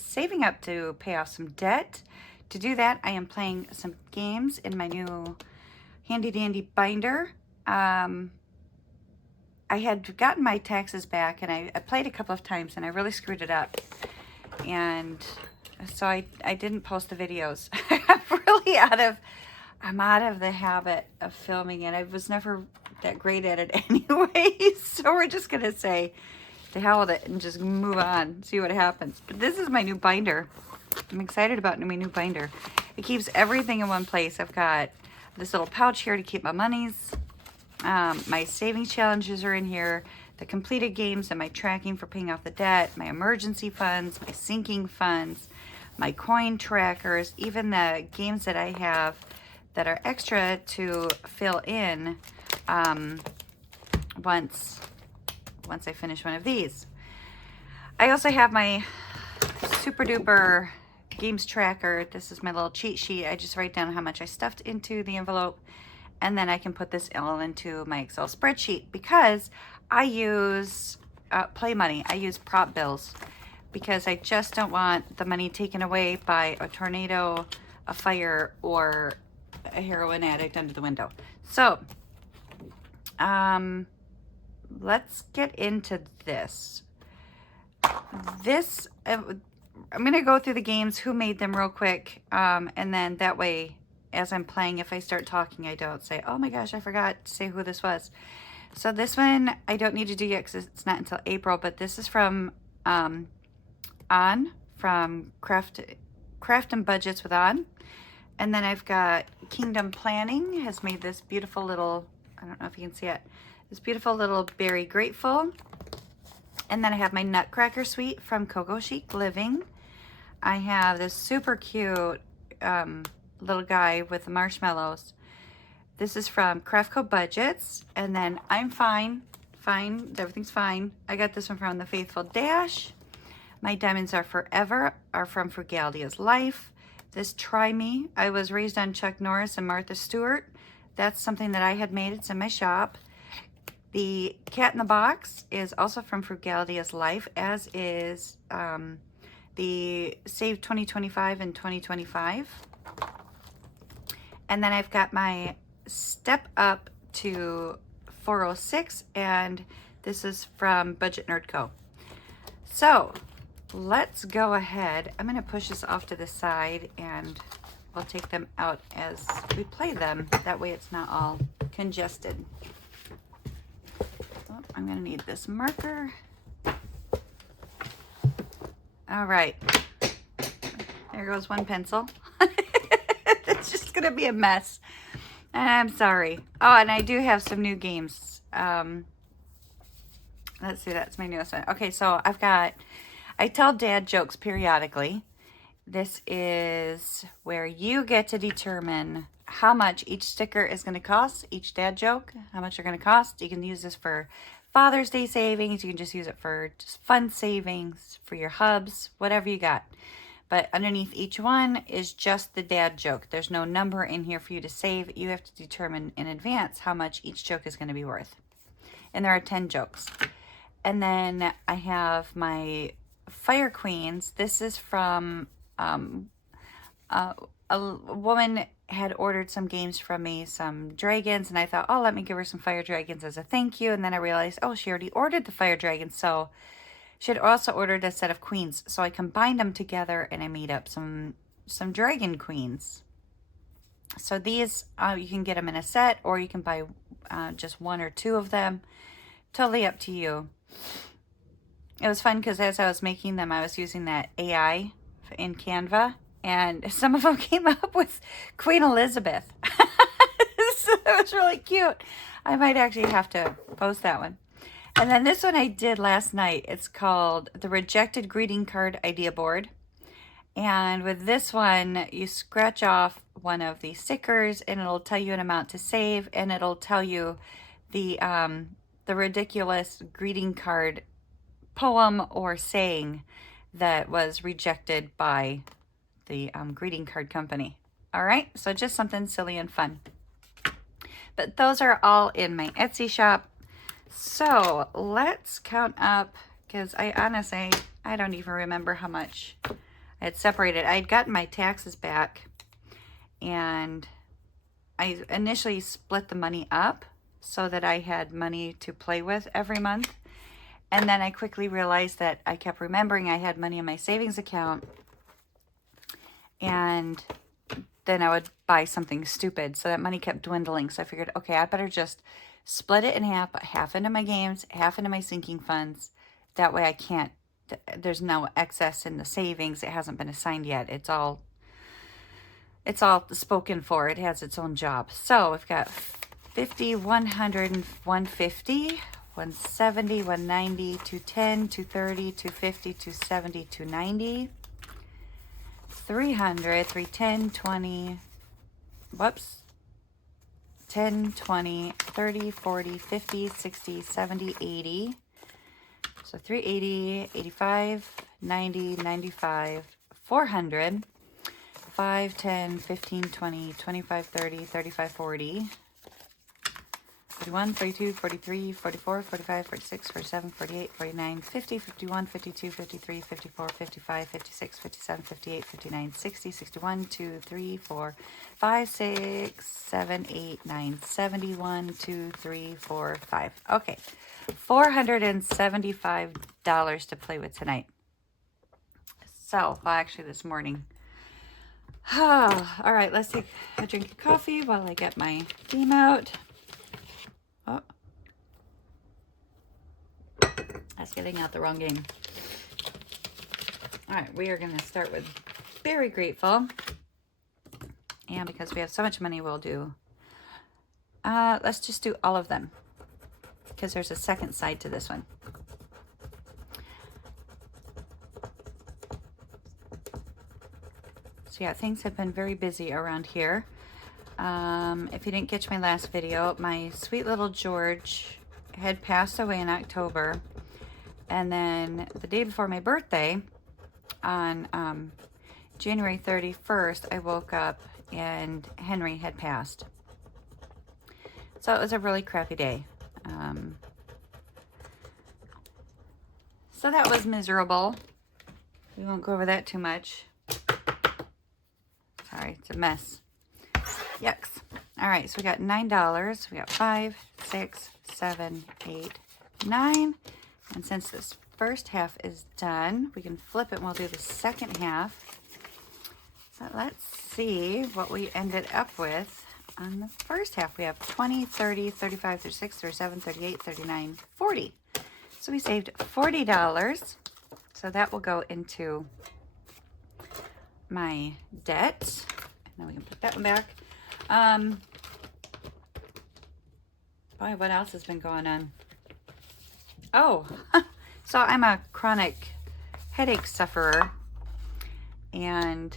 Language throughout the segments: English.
saving up to pay off some debt. To do that, I am playing some games in my new handy dandy binder. I had gotten my taxes back, and I played a couple of times, and I really screwed it up. And so I didn't post the videos. I'm out of the habit of filming, and I was never that great at it anyway. So we're just gonna say, to hell with it, and just move on, see what happens. But this is my new binder. I'm excited about my new binder. It keeps everything in one place. I've got this little pouch here to keep my monies. My savings challenges are in here, the completed games and my tracking for paying off the debt, my emergency funds, my sinking funds, my coin trackers, even the games that I have that are extra to fill in once I finish one of these. I also have my super duper games tracker. This is my little cheat sheet. I just write down how much I stuffed into the envelope, and then I can put this all into my Excel spreadsheet because I use play money. I use prop bills because I just don't want the money taken away by a tornado, a fire, or a heroin addict under the window. So let's get into this. I'm going to go through the games, who made them real quick, and then that way, as I'm playing, if I start talking, I don't say, oh my gosh, I forgot to say who this was. So this one, I don't need to do yet because it's not until April, but this is from from Craft and Budgets with On. And then I've got Kingdom Planning has made this beautiful little, I don't know if you can see it, this beautiful little Berry Grateful. And then I have my Nutcracker Suite from Cocoa Chic Living. I have this super cute little guy with the marshmallows. This is from Craftco Budgets. And then I'm Fine, everything's fine. I got this one from The Faithful Dash. My Diamonds Are Forever are from Frugality is Life. This Try Me, I was raised on Chuck Norris and Martha Stewart. That's something that I had made. It's in my shop. The Cat in the Box is also from Frugality is Life, as is the Save 2025 and 2025. And then I've got my Step Up to 406, and this is from Budget Nerd Co. So let's go ahead. I'm going to push this off to the side, and I'll take them out as we play them. That way it's not all congested. Oh, I'm going to need this marker. All right. There goes one pencil. It's just going to be a mess. And I'm sorry. Oh, and I do have some new games. Let's see, that's my newest one. Okay, so I tell dad jokes periodically. This is where you get to determine how much each sticker is going to cost, each dad joke, how much they're going to cost. You can use this for Father's Day savings. You can just use it for just fun savings, for your hubs, whatever you got. But underneath each one is just the dad joke. There's no number in here for you to save. You have to determine in advance how much each joke is going to be worth. And there are 10 jokes. And then I have my Fire Queens. This is from a woman had ordered some games from me, some dragons, and I thought, oh, let me give her some fire dragons as a thank you. And then I realized, oh, she already ordered the fire dragons, so she had also ordered a set of queens. So I combined them together and I made up some dragon queens. So these, you can get them in a set, or you can buy just one or two of them. Totally up to you. It was fun because as I was making them, I was using that AI in Canva, and some of them came up with Queen Elizabeth. So it was really cute. I might actually have to post that one. And then this one I did last night. It's called the Rejected Greeting Card Idea Board. And with this one, you scratch off one of the stickers and it'll tell you an amount to save, and it'll tell you the ridiculous greeting card poem or saying that was rejected by the greeting card company. All right, so just something silly and fun. But those are all in my Etsy shop. So let's count up, because I honestly, I don't even remember how much I had separated. I had gotten my taxes back, and I initially split the money up so that I had money to play with every month. And then I quickly realized that I kept remembering I had money in my savings account, and then I would buy something stupid. So that money kept dwindling. So I figured, okay, I better just split it in half, put half into my games, half into my sinking funds. That way I can't, there's no excess in the savings. It hasn't been assigned yet. It's all spoken for. It has its own job. So we've got 50, 100, 150, 170, 190, 210, 230, 250, 270, 290, 300, 310, 20, whoops, 10, 20, 30, 40, 50, 60, 70, 80. So 380, 85, 90, 95, 400, 5, 10, 15, 20, 25, 30, 35, 40, 41, 42, 43, 44, 45, 46, 47, 48, 49, 50, 51, 52, 53, 54, 55, 56, 57, 58, 59, 60, 61, 2, 3, 4, 5, 6, 7, 8, 9, 71, 2, 3, 4, 5. Okay, $475 to play with tonight. So, well, actually this morning. All right, let's take a drink of coffee while I get my game out. Oh, that's getting out the wrong game. All right, we are going to start with Very Grateful. And because we have so much money, we'll do, let's just do all of them, because there's a second side to this one. So yeah, things have been very busy around here. If you didn't catch my last video, my sweet little George had passed away in October. And then the day before my birthday, on January 31st, I woke up and Henry had passed. So it was a really crappy day. So that was miserable. We won't go over that too much. Sorry, it's a mess. Yucks. All right, so we got $9. We got 5, 6, 7, 8, 9. And since this first half is done, we can flip it and we'll do the second half. So let's see what we ended up with on the first half. We have 20, 30, 35, 36, 37, 38, 39, 40. So we saved $40. So that will go into my debt. And then we can put that one back. Boy, what else has been going on? Oh, so I'm a chronic headache sufferer, and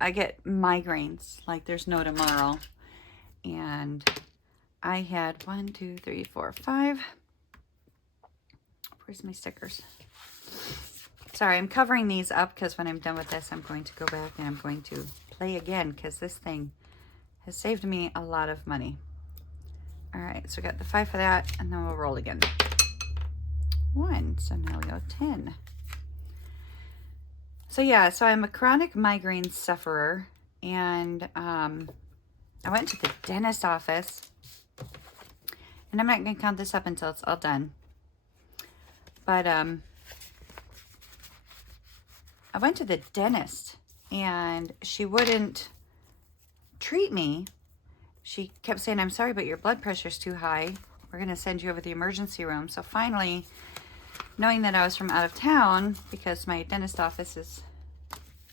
I get migraines like there's no tomorrow. And I had 1, 2, 3, 4, 5. Where's my stickers? Sorry, I'm covering these up because when I'm done with this, I'm going to go back and I'm going to play again, because this thing has saved me a lot of money. All right, so we got the 5 for that, and then we'll roll again. 1, so now we go 10. So yeah, so I'm a chronic migraine sufferer, and I went to the dentist office, and I'm not going to count this up until it's all done. But I went to the dentist, and she wouldn't treat me. She kept saying, I'm sorry, but your blood pressure's too high. We're going to send you over to the emergency room. So finally, knowing that I was from out of town, because my dentist office is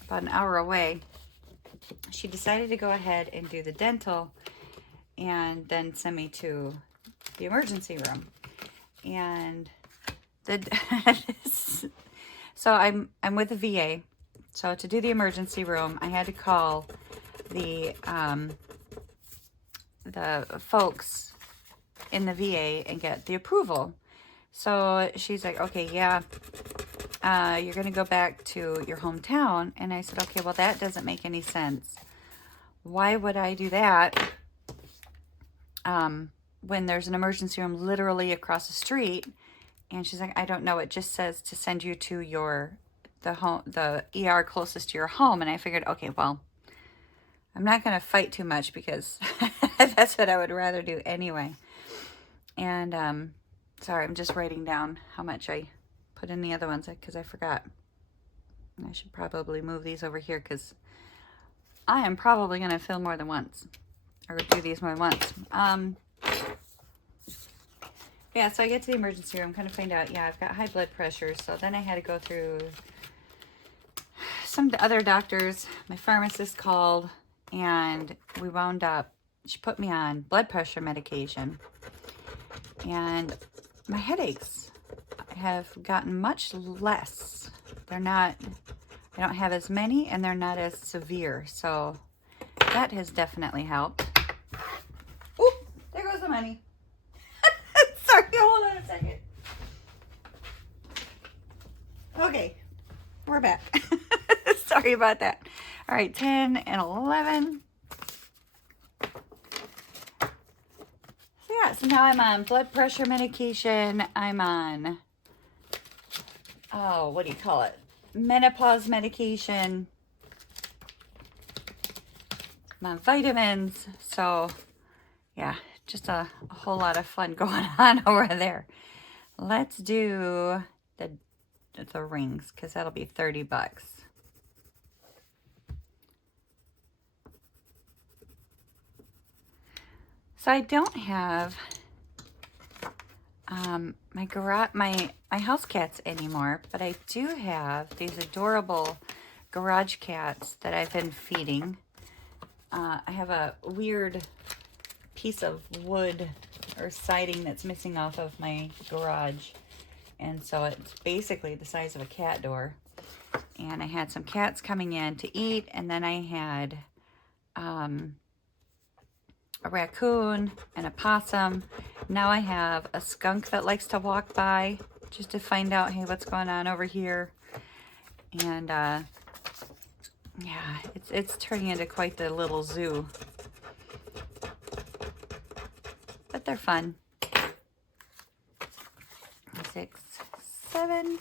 about an hour away, she decided to go ahead and do the dental and then send me to the emergency room. And so I'm with the VA. So to do the emergency room, I had to call the folks in the VA and get the approval. So she's like, okay, yeah, you're going to go back to your hometown. And I said, okay, well, that doesn't make any sense. Why would I do that when there's an emergency room literally across the street? And she's like, I don't know. It just says to send you to your the ER closest to your home. And I figured, okay, well, I'm not going to fight too much because that's what I would rather do anyway. And sorry, I'm just writing down how much I put in the other ones because I forgot. I should probably move these over here because I am probably going to film more than once, or do these more than once. Yeah, so I get to the emergency room, kind of find out, yeah, I've got high blood pressure. So then I had to go through some other doctors. My pharmacist called, and we wound up, she put me on blood pressure medication. And my headaches have gotten much less. They're not, I don't have as many, and they're not as severe. So that has definitely helped. Oop, there goes the money. Sorry, hold on a second. Okay, we're back. Sorry about that. All right, 10 and 11. So yeah, so now I'm on blood pressure medication. I'm on, oh, what do you call it? Menopause medication. I'm on vitamins. So yeah, just a whole lot of fun going on over there. Let's do the rings because that'll be $30. So I don't have my house cats anymore, but I do have these adorable garage cats that I've been feeding. I have a weird piece of wood or siding that's missing off of my garage, and so it's basically the size of a cat door. And I had some cats coming in to eat, and then I had a raccoon and a possum. Now I have a skunk that likes to walk by just to find out, hey, what's going on over here. And yeah, it's turning into quite the little zoo. But they're fun. 6, 7.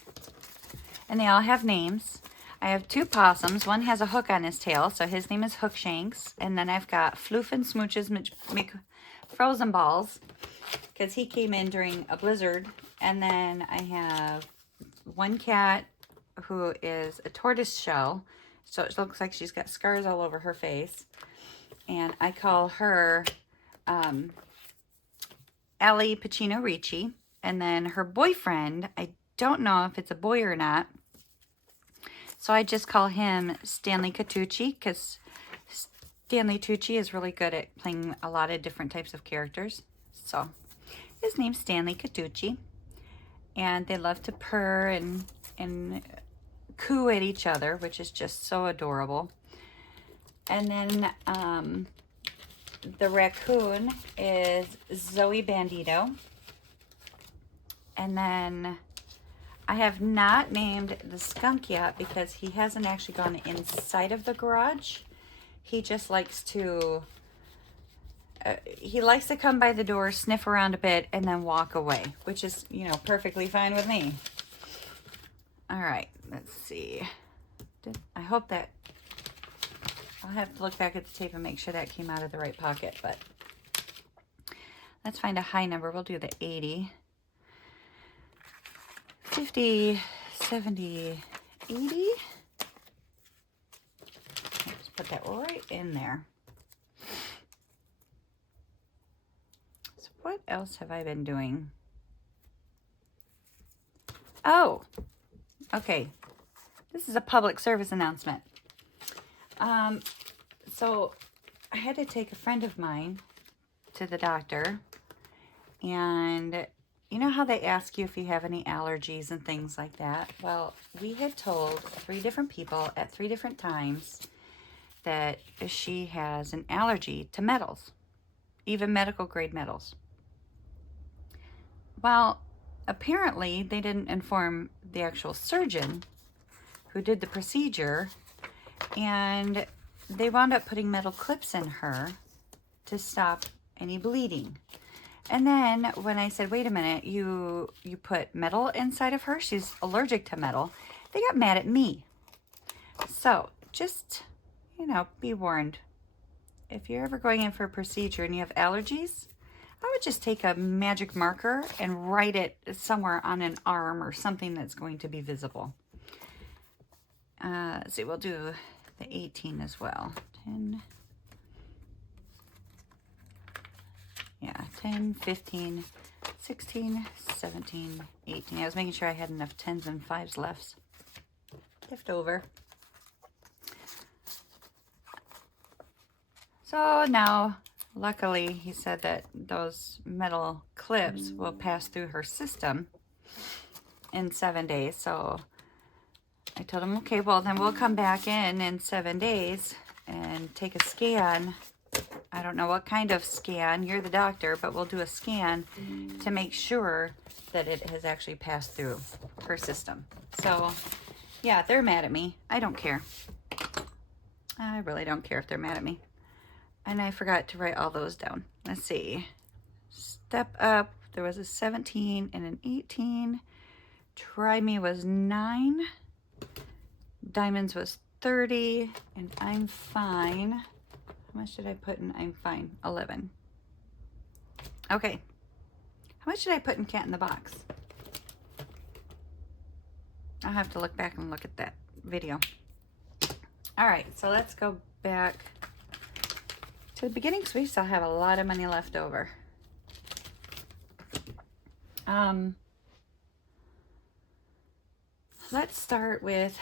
And they all have names. I have 2 possums. One has a hook on his tail, so his name is Hookshanks. And then I've got Floof and Smooches Frozen Balls, because he came in during a blizzard. And then I have one cat who is a tortoise shell, so it looks like she's got scars all over her face. And I call her Ellie Pacino Ricci. And then her boyfriend, I don't know if it's a boy or not, so I just call him Stanley Catucci, because Stanley Tucci is really good at playing a lot of different types of characters. So his name's Stanley Catucci. And they love to purr and coo at each other, which is just so adorable. And then the raccoon is Zoe Bandito. And then I have not named the skunk yet because he hasn't actually gone inside of the garage. He just likes to, he likes to come by the door, sniff around a bit, and then walk away, which is, you know, perfectly fine with me. All right, let's see. I hope that, I'll have to look back at the tape and make sure that came out of the right pocket, but let's find a high number. We'll do the 80. 50, 70, 80. Just put that right in there. So what else have I been doing? Oh, okay. This is a public service announcement. So I had to take a friend of mine to the doctor, and you know how they ask you if you have any allergies and things like that? Well, we had told 3 different people at 3 different times that she has an allergy to metals, even medical grade metals. Well, apparently they didn't inform the actual surgeon who did the procedure, and they wound up putting metal clips in her to stop any bleeding. And then when I said, wait a minute, you put metal inside of her? She's allergic to metal. they got mad at me. So just, you know, be warned. If you're ever going in for a procedure and you have allergies, I would just take a magic marker and write it somewhere on an arm or something that's going to be visible. Let's see, we'll do the 18 as well. 10, yeah, 10, 15, 16, 17, 18. I was making sure I had enough 10s and 5s left over. So now, luckily, he said that those metal clips will pass through her system in 7 days. So I told him, okay, well, then we'll come back in 7 days and take a scan. I don't know what kind of scan. You're the doctor, but we'll do a scan to make sure that it has actually passed through her system. So, yeah, they're mad at me. I don't care. I really don't care if they're mad at me. And I forgot to write all those down. Let's see. Step up, there was a 17 and an 18. Try me was 9. Diamonds was 30. And I'm fine. How much did I put in I'm fine? 11. Okay. How much did I put in cat in the box? I'll have to look back and look at that video. All right, so let's go back to the beginning, because we still have a lot of money left over. Let's start with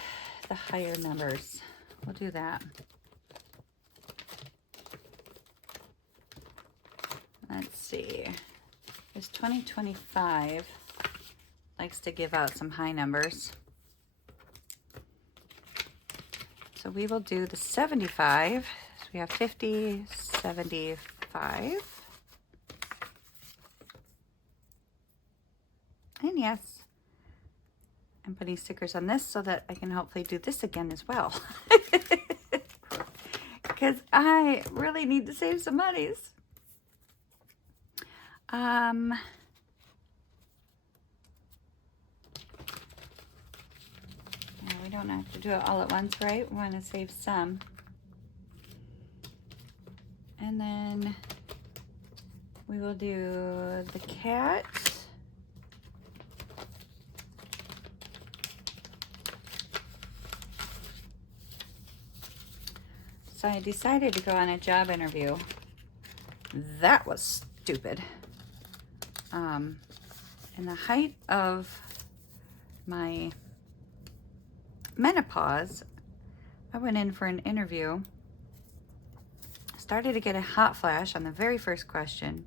the higher numbers. We'll do that. Let's see. This 2025 likes to give out some high numbers. So we will do the 75. So we have 50, 75. And yes, I'm putting stickers on this so that I can hopefully do this again as well. Because I really need to save some monies. Yeah, we don't have to do it all at once, right? We want to save some. And then we will do the cat. So I decided to go on a job interview. That was stupid. In the height of my menopause, I went in for an interview. Started to get a hot flash on the very first question.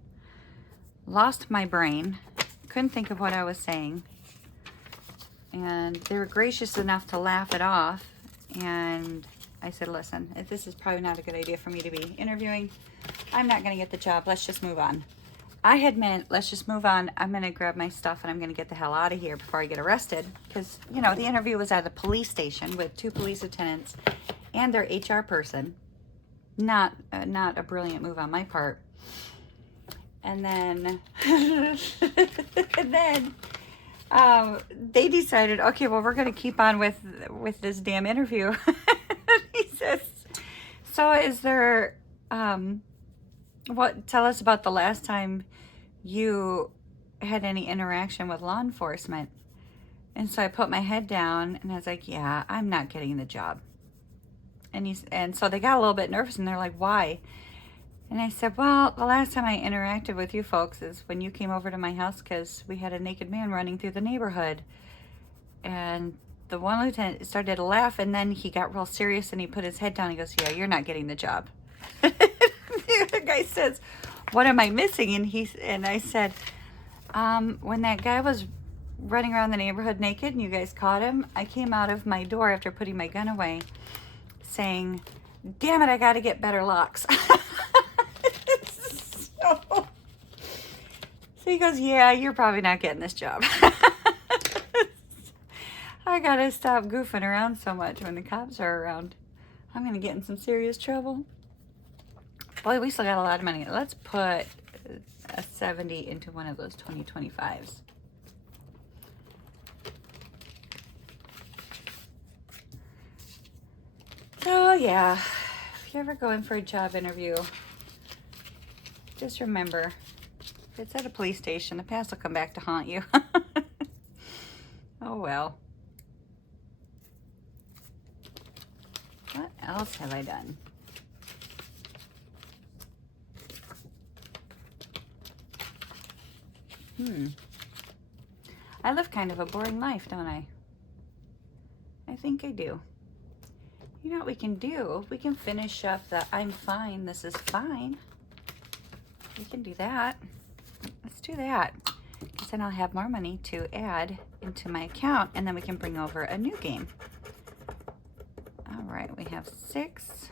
Lost my brain. Couldn't think of what I was saying. And they were gracious enough to laugh it off. And I said, listen, if this is probably not a good idea for me to be interviewing, I'm not going to get the job. Let's just move on. I had meant, let's just move on. I'm going to grab my stuff and I'm going to get the hell out of here before I get arrested. Because, you know, the interview was at a police station with 2 police lieutenants and their HR person. Not a brilliant move on my part. And then, they decided, okay, well, we're going to keep on with this damn interview. He says, so is there, tell us about the last time you had any interaction with law enforcement. And so I put my head down and I was like, yeah, I'm not getting the job. And so they got a little bit nervous and they're like, why? And I said, well, the last time I interacted with you folks is when you came over to my house because we had a naked man running through the neighborhood. And the one lieutenant started to laugh and then he got real serious and he put his head down and he goes, yeah, you're not getting the job. The other guy says, what am I missing? And I said, when that guy was running around the neighborhood naked and you guys caught him, I came out of my door after putting my gun away saying, damn it, I got to get better locks. So he goes, yeah, you're probably not getting this job. I got to stop goofing around so much when the cops are around. I'm going to get in some serious trouble. Boy, we still got a lot of money. Let's put a 70 into one of those 2025s. So yeah, if you're ever going for a job interview, just remember, if it's at a police station, the past will come back to haunt you. Oh well. What else have I done? I live kind of a boring life, don't I? I think I do. You know what we can do? We can finish up the I'm fine, this is fine. We can do that. Let's do that. Because then I'll have more money to add into my account, and then we can bring over a new game. All right, we have 6,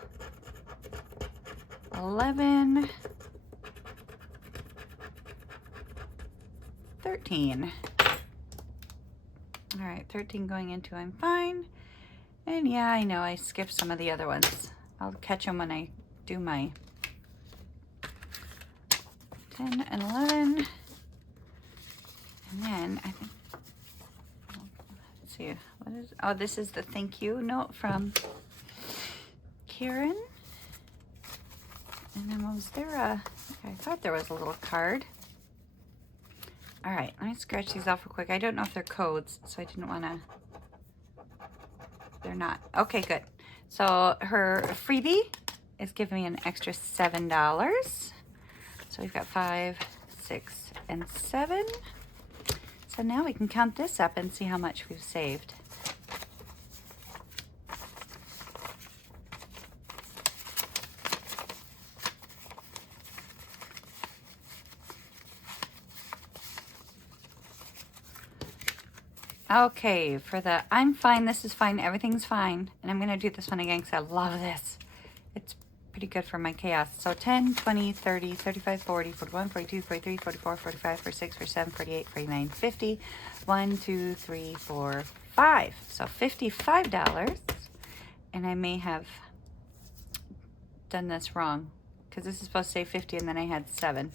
11, 13. All right, 13 going into I'm fine. And yeah, I know I skipped some of the other ones. I'll catch them when I do my 10 and 11. And then I think, let's see, what is, oh, this is the thank you note from Karen. And then was there a, I thought there was a little card. All right, let me scratch these off real quick. I don't know if they're codes, so I didn't want to, they're not. Okay, good. So her freebie is giving me an extra $7. So we've got 5, 6, and 7. So now we can count this up and see how much we've saved. Okay, for the I'm fine, this is fine, everything's fine. And I'm going to do this one again because I love this. It's pretty good for my chaos. So 10, 20, 30, 35, 40, 41, 42, 43, 44, 45, 46, 47, 48, 49, 50. 1, 2, 3, 4, 5. So $55. And I may have done this wrong because this is supposed to say 50 and then I had 7.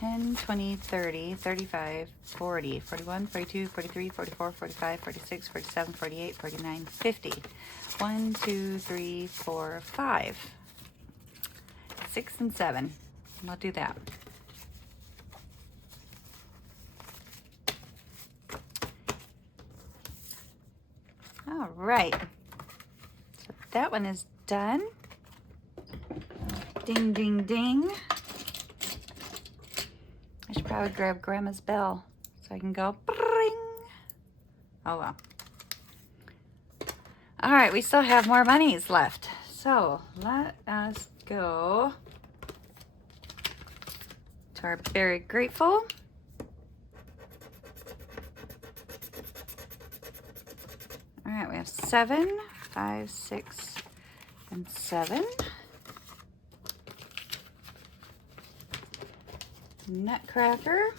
10, 20, 30, 35, 40, 41, 42, 43, 44, 45, 46, 47, 48, 49, 50. 1, 2, 3, 4, 5. 6 and 7. We'll do that. All right. So that one is done. Ding, ding, ding. I should probably grab Grandma's bell so I can go bring. Oh well. All right, we still have more monies left. So let us go to our Very Grateful. All right, we have 7, 5, 6, and 7. Nutcracker.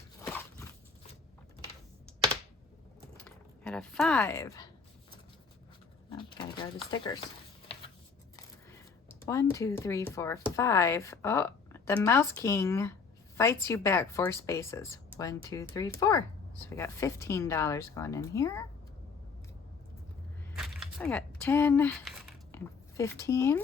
Got a 5. Oh, gotta go to the stickers. 1, 2, 3, 4, 5. Oh, the Mouse King fights you back 4 spaces. 1, 2, 3, 4. So we got $15 going in here. So I got 10 and 15.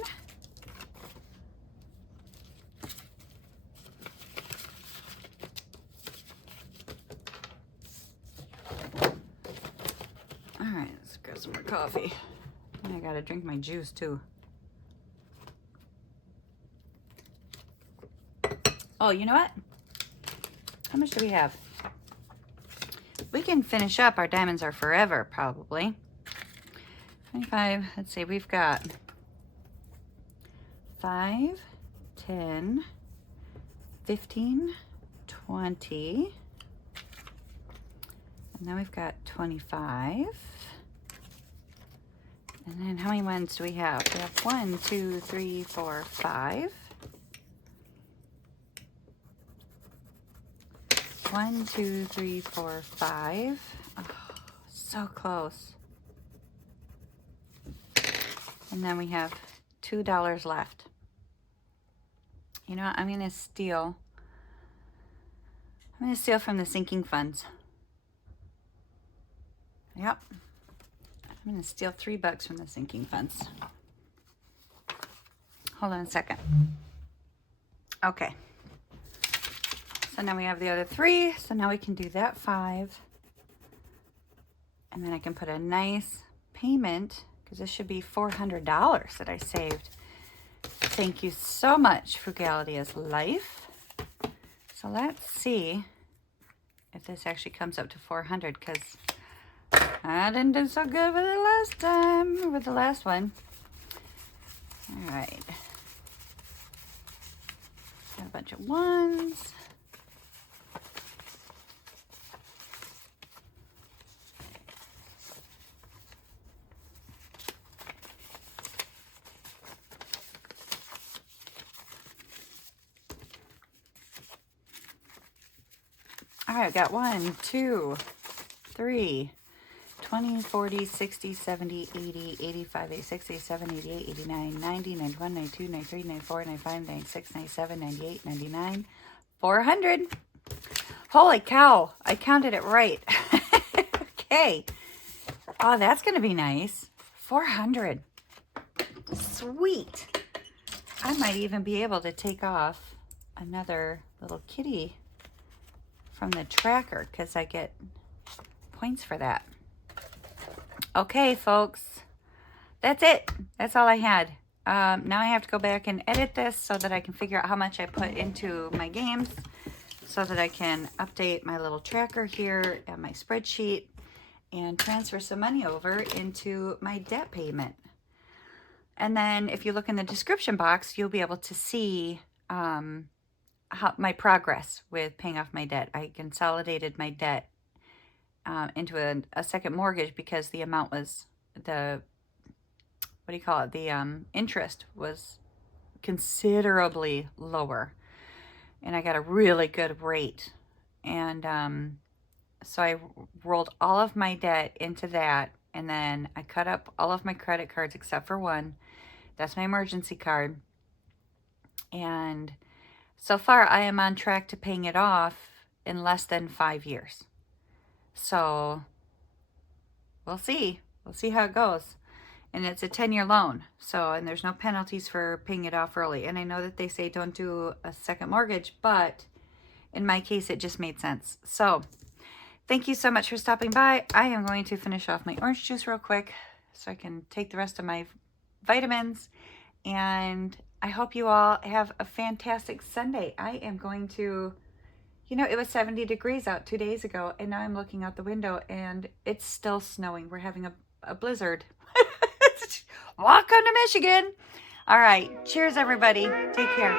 All right, let's grab some more coffee. And I gotta drink my juice too. Oh, you know what? How much do we have? We can finish up. Our diamonds are forever, probably. 25, let's see, we've got 5, 10, 15, 20. And then we've got 25. And then how many ones do we have? We have 1, 2, 3, 4, 5. 1, 2, 3, 4, 5. Oh, so close. And then we have $2 left. You know what? I'm gonna steal from the sinking funds. Yep. I'm gonna steal $3 from the sinking funds. Hold on a second. Okay. So now we have the other 3. So now we can do that 5. And then I can put a nice payment, because this should be $400 that I saved. Thank you so much, Frugality is Life. So let's see if this actually comes up to 400, because I didn't do so good with it last time, with the last one. All right. Got a bunch of 1s. All right, I've got 1, 2, 3, 20, 40, 60, 70, 80, 85, 86, 87, 88, 89, 90, 91, 92, 93, 94, 95, 96, 97, 98, 99, 400. Holy cow, I counted it right. Okay. Oh, that's going to be nice. 400. Sweet. I might even be able to take off another little kitty from the tracker, because I get points for that. Okay, folks, that's it. That's all I had. Now I have to go back and edit this so that I can figure out how much I put into my games, so that I can update my little tracker here and my spreadsheet and transfer some money over into my debt payment. And then if you look in the description box, you'll be able to see how my progress with paying off my debt. I consolidated my debt into a second mortgage, because the amount was the, what do you call it? The interest was considerably lower, and I got a really good rate. And so I rolled all of my debt into that, and then I cut up all of my credit cards except for one. That's my emergency card. And so far, I am on track to paying it off in less than 5 years. So we'll see. We'll see how it goes. And it's a 10-year loan. So, and there's no penalties for paying it off early. And I know that they say don't do a second mortgage, but in my case, it just made sense. So thank you so much for stopping by. I am going to finish off my orange juice real quick so I can take the rest of my vitamins. And I hope you all have a fantastic Sunday. I am going to, you know, it was 70 degrees out 2 days ago, and now I'm looking out the window and it's still snowing. We're having a blizzard. Welcome to Michigan. All right. Cheers, everybody. Take care.